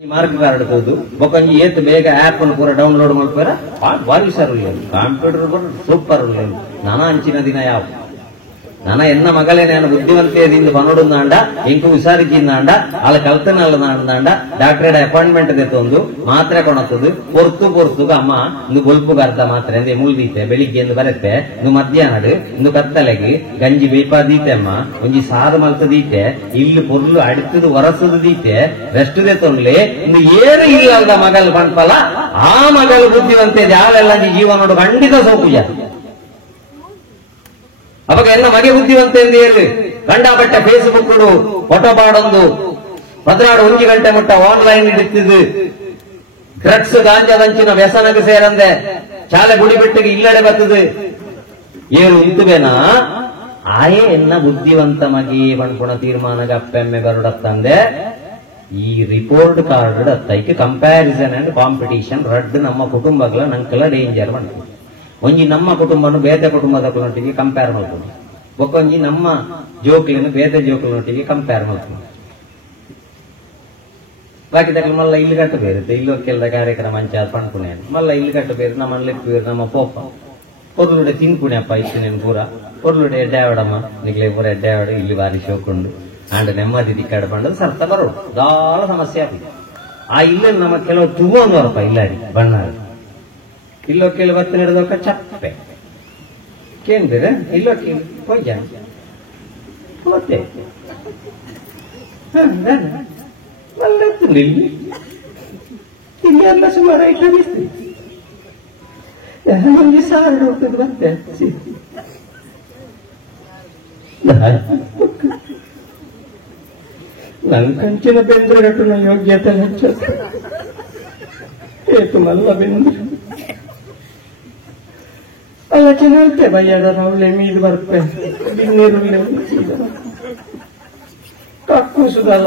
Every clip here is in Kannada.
ಮಾರ್ಕ್ ಕಾರ್ಡ್ ತೋದು ಬೊಕೊಂಜಿ ಏತ್ ಬೇಗ ಆಪ್ ಅನ್ನು ಪೂರ ಡೌನ್ಲೋಡ್ ಮಾಡ್ಕೋರ ಬಾರಿ ಸರ್ ಕಂಪ್ಯೂಟರ್ ಸೂಪರ್ ನಾನಾ ಅಂಚಿನ ದಿನ ಯಾವ ನಾನ ಎನ್ನ ಮಗಳೇ ನಾನು ಬುದ್ಧಿವಂತೆಯದಿಂದ ಪನೋಡುಂದಾಂಡ ಇಂಕು ವಿಸಾರಿಕಿಂದಾಂಡ ಅಲ್ಲ ಕಲ್ತನಲ್ಲದಾಂಡ ಡಾಕ್ಟರ್ ಅಪಾಯಿಂಟ್ಮೆಂಟ್ ತೆತ್ತೊಂದು ಮಾತ್ರೆ ಕೊಣತ್ತದು ಪೊರ್ತುಗ ಅಮ್ಮ ಇಂದು ಗೊಲ್ಪುಗ ಅರ್ಧ ಮಾತ್ರೆ ಅಂದ್ರೆ ಮುಳ್ದೀತೆ ಬೆಳಿಗ್ಗೆ ಎಂದು ಬರುತ್ತೆ ಇಂದು ಮಧ್ಯಾಹ್ನಡು ಇಂದು ಕತ್ತಲೆಗೆ ಗಂಜಿ ಬೇಪಾದೀತೆ ಅಮ್ಮ ಒಂಜಿ ಸಾರು ಮಲ್ತದೀತೆ ಇಲ್ಲಿ ಪೊರ್ಲು ಅಡಿತದು ಒರಸದು ದೀತೆ ರೆಸ್ಟ್ ತೆತ್ತೊಂಡ್ಲಿ ಇಂದು ಏನು ಇಲ್ಲದ ಮಗಲ್ ಪಂಪಲ ಆ ಮಗಲ್ ಬುದ್ಧಿವಂತೆ ಯಾವೆಲ್ಲ ಜೀವನೋಡು ಖಂಡಿತ ಸೋಪುಜ ಅವಾಗ ಎಲ್ಲ ಮಗೆ ಬುದ್ಧಿವಂತೆ ಎಂದು ಹೇಳಿ ಕಂಡಾಪಟ್ಟ ಫೇಸ್ಬುಕ್ ಫೋಟೋ ಪಾಡೊಂದು 16 ಗಂಟೆ ಮುಟ್ಟ ಆನ್ಲೈನ್ ಇಡುತ್ತಿದ್ದು ಡ್ರಗ್ಸ್ ಗಾಂಜಾದಂಚಿನ ವ್ಯಸನಕ್ಕೆ ಸೇರಂದೆ ಶಾಲೆ ಗುಡಿ ಬಿಟ್ಟಿಗೆ ಇಲ್ಲಡೆ ಬರ್ತದೆ ಏರು ಇಂತುವೇನಾ ಆಯೇ ಎನ್ನ ಬುದ್ಧಿವಂತ ಮಗಿ ಪಣ್ಪುಣ ತೀರ್ಮಾನಗ ಅಪ್ಪೆಮ್ಮೆ ಬರುಡತ್ತಂದೆ ಈ ರಿಪೋರ್ಟ್ ಕಾರ್ಡ್ ಅತ್ತೈಕೆ ಕಂಪ್ಯಾರಿಸನ್ ಅಂಡ್ ಕಾಂಪಿಟೀಷನ್ ರಡ್ ನಮ್ಮ ಕುಟುಂಬಗಳ ನಂಕಲ ಡೇಂಜರ್ ಮಾಡ್ತೀವಿ ಒಂಜಿ ನಮ್ಮ ಕುಟುಂಬನು ಬೇತೆ ಕುಟುಂಬದೊಟ್ಟಿಗೆ ಕಂಪೇರ್ ಮಾಡ್ಕೊಂಡು ಒಕ್ಕೊಂಜಿ ನಮ್ಮ ಜೋಕ್ಲಿನ ಬೇತೆ ಜೋಕ್ಲಿನೊಟ್ಟಿಗೆ ಕಂಪೇರ್ ಮಾಡ್ಕೊಂಡು ಬಾಕಿ ತಕ್ಕ ಮಲ್ಲ ಇಲ್ಲಿ ಕಟ್ಟು ಬೇರುತ್ತೆ ಇಲ್ಲೊಕ್ಕೆಲ್ಲ ಕಾರ್ಯಕ್ರಮ ಅಂಚ ಪಣ್ಪುಣೆ ಮಲ್ಲ ಇಲ್ಲಿ ಕಟ್ಟು ಬೇರೆ ನಮ್ಮ ಲೆಕ್ಕ ನಮ್ಮ ಪೋಪ ಪೊರ್ಲುಡೆ ತಿನ್ಪುಣೆಪ್ಪ ಇತ್ತು ಪೂರ ಪೊರ್ಲುಡೆ ಎಡ್ಡಾವಡಮ್ಮ ನಿಗ್ಲೆ ಪೂರ ಎಡ್ಡಾವಡ ಇಲ್ಲಿ ಬಾರಿ ಶೋಕೊಂಡು ಆಂಡ ನೆಮ್ಮದಿ ದಿಕ್ಕಾಡು ಬಂಡದು ಸರ್ತ ಬರೋಡು ದಾಳ ಸಮಸ್ಯೆ ಆಗಿದೆ ಆ ಇಲ್ಲ ನಮ್ಮ ಕೆಲವು ತುಗೊಂದವರಪ್ಪ ಇಲ್ಲಾಡಿ ಬಣ್ಣ ಇಲ್ಲೊಕ್ಕೆಲ್ಲ ಬತ್ತ ನಡೆದೋಕ ಚಪ್ಪೆ ಕೇಂದ್ರ ಇಲ್ಲೊಕ್ಕೆ ಕೊಯ್ಯ ಮತ್ತೆ ಇಲ್ಲಿ ಎಲ್ಲ ಸುಮಾರು ಐಟಮ್ ನಮಗೆ ಸಾರು ಹೋಗ್ತದೆ ಮತ್ತೆ ನನ್ ಕಂಚಿನ ಬೆಂದ್ರಟು ನ ಯೋಗ್ಯತೆ ಹೆಚ್ಚು ಮಲ್ಲ ಬೆಂದ್ರ ಅಲ್ಲ ಚೆನ್ನಾಗುತ್ತೆ ಬಯ್ಯದ ಅವಳೆ ಮೀದು ಬರ್ತೆ ಬಿನ್ನೇರುಳ್ಳೆ ಕಕ್ಕುಸುದಲ್ಲ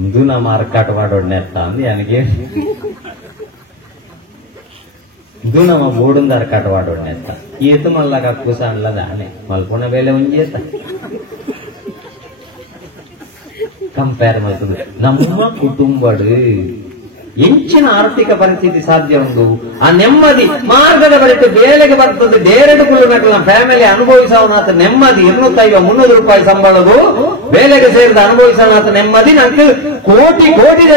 ಇಂದು ನಾ ಮಾರ್ಕಾಟ ಮಾಡೋಡ್ನೆ ಅಂತ ಅಂದು ನನಗೆ ಇದು ನಮ್ಮ ಬೋರ್ಡಿಂದ ಅರ್ಕಾಟ ಮಾಡೋಡ್ನೆ ಅಂತ ಏತು ಮಲ್ಲ ಕಕ್ಕುಸ ಅನ್ಲದ ಆನೆ ಮಲ್ಪುಣ ಬೇಲೆ ಒಂಜೇತ ಕಂಪೇರ್ ಮಾಡ್ತದೆ ನಮ್ಮ ಕುಟುಂಬಡು ಹೆಚ್ಚಿನ ಆರ್ಥಿಕ ಪರಿಸ್ಥಿತಿ ಸಾಧ್ಯ ಉಂಟು ಆ ನೆಮ್ಮದಿ ಮಾರ್ಗದ ಬಳಿಕ ಬೇಲೆಗೆ ಬರ್ತದೆ ಬೇರೆಡು ಕುಲುನಗಳ ಫ್ಯಾಮಿಲಿ ಅನುಭವಿಸೋನಾಥ ನೆಮ್ಮದಿ 250-300 ರೂಪಾಯಿ ಸಂಬಳದು ಬೇಲೆಗೆ ಸೇರಿದ ಅನುಭವಿಸೋನಾಥ ನೆಮ್ಮದಿ ನಂಗೆ ಕೋಟಿ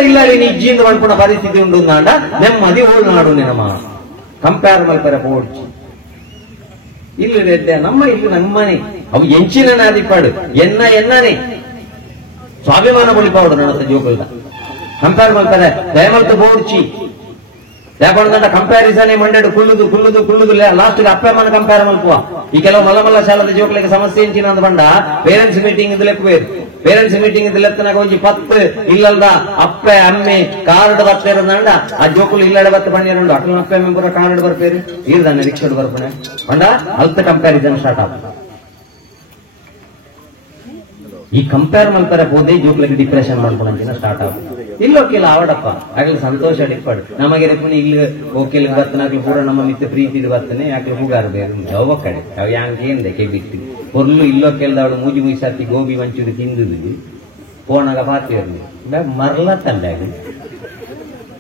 ಇಲ್ಲಡಿ ನಿಜ್ಜಿಂದ ಮಾಡ್ಕೊಂಡ ಪರಿಸ್ಥಿತಿ ಉಂಟು ನಾಡ ನೆಮ್ಮದಿ ಓಲ್ನಾಡು ನಮ್ಮ ಕಂಪೇರ್ ಮಾಡ್ತಾರೆ ಪೋಡ್ಚಿ ಇಲ್ಲಿ ನಮ್ಮ ಇಲ್ಲಿ ನಮ್ಮನೆ ಅವು ಎಂಚಿನ ನಾದಿಪಾಡು ಎನ್ನನೆ ಸ್ವಾಭಿಮಾನ ಬಳಿಪಾಡು ನನ್ನ ಜೋಗಲ್ದ ಕಂಪೇರ್ ಮಾಡ್ತಾರೆ ದಯಮಲ್ತು ಬೋಡ್ಚಿ ಯಾಕೊಂಡ ಕಂಪ್ಯಾರಿಸನ್ ಮಂಡ್ಯಡು ಕುಳ್ಳುದು ಲಾಸ್ಟ್ ಅಪ್ಪಮ್ಮನ ಕಂಪೇರ್ ಮಲ್ಪುವ ಈ ಕೆಲವು ಮಲ್ಲ ಶಾಲದ ಜೋಕ್ಲಿಗೆ ಸಮಸ್ಯೆ ಎಂಚಿನ ಅಂದ್ ಬಂಡ ಪೇರೆಂಟ್ಸ್ ಮೀಟಿಂಗ್ ಇದ್ಲೆಕ್ಬೇರು ಪೇರೆಂಟ್ಸ್ ಮೀಟಿಂಗ್ ಇದ್ಲೆತ್ತನಾಗ ಒಂಜಿ 10 ಇಲ್ಲಲ್ದ ಅಪ್ಪೆ ಅಮ್ಮೆ ಕಾರ್ಡ್ ಬರ್ತಿರೋದಂಡ ಆ ಜೋಕುಲು ಇಲ್ಲಡೆ ಬತ್ತ ಬಂಡಿರು ಅಟ್ಲ ಅಪ್ಪೆ ಅಮ್ಮೆ ಪೂರ ಕಾರ್ಡ್ ಬರ್ಪೇರು ಇರ್ದಾನೆ ರಿಕ್ಷೋಡ್ ಬರ್ಪಣೆ ಬಂಡ ಅಲ್ತ ಕಂಪ್ಯಾರಿಸನ್ ಸ್ಟಾರ್ಟ್ ಆಗ್ತದೆ ಈ ಕಂಪೇರ್ ಮಾಡ್ತಾರೆ ಹೋದೆ ಜೋಕ್ಲಿಗೆ ಡಿಪ್ರೆಷನ್ ಮಾಡ್ಕೊಂಡ ಸ್ಟಾರ್ಟ್ ಆಗುತ್ತೆ ಇಲ್ಲೋಕೆಲ್ಲ ಆವಡಪ್ಪ ಆಗ್ಲಿ ಸಂತೋಷ ಅಡಿಪಾಡು ನಮಗೆ ರೆಪ್ಪಣಿ ಇಲ್ಲಿ ಓಕೆಲ್ ಬರ್ತನಾಗ್ಲಿ ಪೂರ ನಮ್ಮ ಮಿತ್ರ ಪ್ರೀತಿ ಬರ್ತಾನೆ ಯಾಕೆ ಹೂಗಾರು ಬೇರೆ ಅವ ಕಡೆ ಅವ ಯಾಂಗ್ ಏನ್ದೆ ಬಿಟ್ಟು ಹೊರ್ಲು ಇಲ್ಲೋಕೆಲ್ದವಳು ಮೂಜಿ ಸರ್ತಿ ಗೋಬಿ ಮಂಚೂರಿ ತಿಂದುದು ಪೋಣಾಗ ಪಾತಿರ್ಲಿ ಮರ್ಲ ತಂಡಾಗ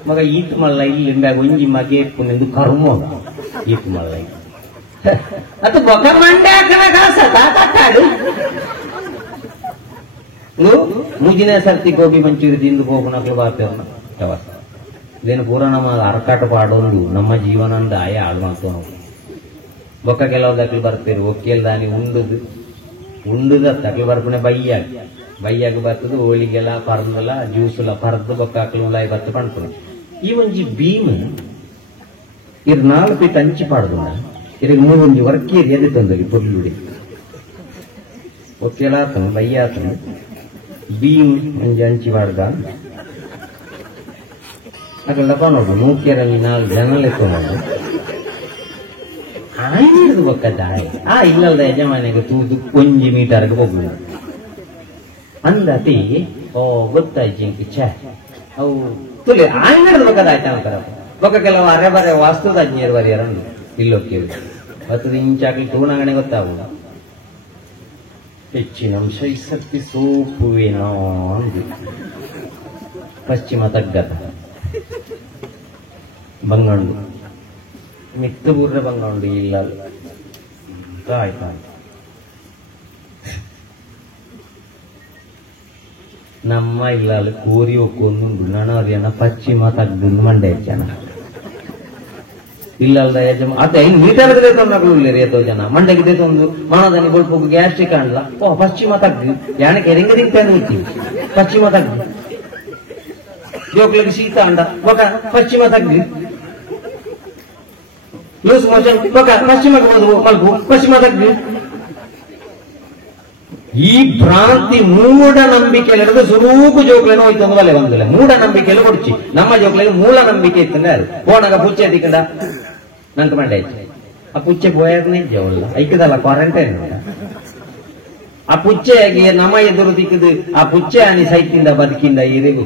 ಮಗ ಈತ್ ಮಲ್ಲ ಇಲ್ಲಿ ಒಂಜಿ ಮಗೆ ಪುನೆಂದು ಕರ್ಮ ಈತ್ ಮಲ್ಲ ಅದು ಬೊಕ ಮಂಡೆ ಹಾಕನ ಕಾಡು ಮೂಜಿನೇ ಸರ್ತಿ ಗೋಬಿ ಮಂಚೂರಿ ತಿಂದು ಹೋಗುಣಕ್ಲು ಬಾರ್ತೇವನ್ನ ವ್ಯವಸ್ಥೆ ಇದೇನು ಪೂರ ನಮ್ಮ ಅರಕಾಟ ಪಾಡೋದು ನಮ್ಮ ಜೀವನ ಅಂದ ಆಯ ಹಾಳು ಮಾಡ್ತೇವೆ ನಾವು ಬೊಕ್ಕ ಕೆಲವ್ದಕ್ಲು ಬರ್ತೀರಿ ಒಕ್ಕೆಲ್ದಾನಿ ಉಂಡುದ ತಕ್ಲು ಬರ್ಪಣೆ ಬಯ್ಯಾಗ ಬರ್ತದೆ ಹೋಳಿಗೆಲ್ಲ ಪರ್ದಲ್ಲ ಜ್ಯೂಸಲ್ಲ ಪರ್ದು ಬೊಕ್ಕ ಹಾಕ್ಲು ಲಾಯ್ ಬರ್ತು ಪಣ್ಪಣೆ ಈ ಒಂಜಿ ಭೀಮ್ ಇರ್ 4 ಪೀಟ್ ಹಂಚಿ ಪಾಡ್ದು ಇರಿಗೆ 3 ಒಂಜಿ ವರ್ಕೀರಿ ಎದೆ ತಂದರಿ ಪೊರ್ಲುಡಿ ಒಕ್ಕೆಲಾತನು ಬಯ್ಯಾತನು ಭೀಮ್ ಒಂಜಿ ಹಂಚಿ ಪಾಡ್ದ ಅಕಲ್ಲ ನೋಡು ಮೂಕ್ಯರಲ್ಲಿ 4 ಜನ ಲೆಕ್ಕ ನೋಡು ಆಯ್ದು ಬಕ್ಕದ ಆ ಇಲ್ಲದ ಯಜಮಾನಿಗೆ ತೂದು ಒಂಜಿ ಮೀಟರ್ಗೆ ಹೋಗುದು ಅಂದತಿ ಓ ಗೊತ್ತಾಯ್ತು ಛೆ ಅವು ತುಲಿ ಆಯ್ನಡ್ದು ಬಕ್ಕದ ಆಯ್ತಾ ಅಂತಾರ ಬೊಕ್ಕ ಕೆಲವು ಅರೆ ಬರೆ ವಾಸ್ತುದ ಅಜ್ಞೇರ್ ಬರೆಯರಂಡು ಇಲ್ಲೋಕೆ 10 ಇಂಚಾಕಿ ತೂಣಂಗಣೆ ಗೊತ್ತಾಗುದು ಹೆಚ್ಚಿನ ಅಂಶ ಈ ಸರ್ತಿ ಸೋಪುವೇನೋ ಅಂದು ಪಶ್ಚಿಮ ತಗ್ಗತ ಬಂಗಂಡು ಮಿತ್ತ ಬೂರ್ರೆ ಬಂಗಂಡು ಇಲ್ಲ ಆಯ್ತು ನಮ್ಮ ಇಲ್ಲ ಕೋರಿ ಒಕ್ಕೊಂದು ನಣರಿಯನ ಪಶ್ಚಿಮ ತಗ್ಗಂದು ಮಂಡೆ ಜನ ಇಲ್ಲಲ್ದ ಯಜಮ ಅದೇ ಇನ್ನು ಮೀಟರ್ಗದೆ ತೊಂದ್ರೆ ರೇತೋ ಜನ ಮಂಡೆಗಿದೆ ತೊಂದು ಮನದಲ್ಲಿ ಬಳ್ಪು ಗ್ಯಾಸ್ಟ್ರಿಕ್ ಅನ್ಲ ಓ ಪಶ್ಚಿಮ ತಗ್ಗು ಯಾನಕ್ಕೆ ಹೆಂಗ ತಿಂತಾನೆ ಹೋಗ್ತೀವಿ ಪಶ್ಚಿಮ ತಗ್ಗು ಜೋಕ್ಲಿಗೆ ಶೀತ ಅಂಡ ಒಕ ಪಶ್ಚಿಮ ತಗ್ಗು ಲೂಸ್ ಮೋಷನ್ ಒಕ ಪಶ್ಚಿಮಕ್ಕೆ ಹೋದ್ವು ಮಲ್ಪು ಪಶ್ಚಿಮ ತಗ್ಗು ಈ ಭ್ರಾಂತಿ ಮೂಢನಂಬಿಕೆ ಸ್ವರೂಪು ಜೋಕ್ಲೇನೋ ಹೋಯ್ತು ಒಂದು ಬಲೆ ಬಂದಿಲ್ಲ ಮೂಢನಂಬಿಕೆಯಲ್ಲಿ ಕೊಡ್ಚಿ ನಮ್ಮ ಜೋಕ್ಲಿಗೆ ಮೂಲ ನಂಬಿಕೆ ಇತ್ತಂದ್ರೆ ಅದು ಹೋಣಗ ಪುಚ್ಚೆ ಅದಿಕ್ಕಂಡ ನಂಗೆ ಮಂಡೆ ಆಯ್ತು ಆ ಪುಚ್ಚೆ ಹೋಯರ್ನೇ ಜವಲ್ಲ ಐಕದಲ್ಲ ಕ್ವಾರಂಟೈನ್ ಆ ಪುಚ್ಚೆಯಾಗಿ ನಮ್ಮ ಎದುರು ದಿಕ್ಕದು ಆ ಪುಚ್ಚೆ ಆನಿ ಸೈತಿಂದ ಬದುಕಿಂದ ಇರಿಗೂ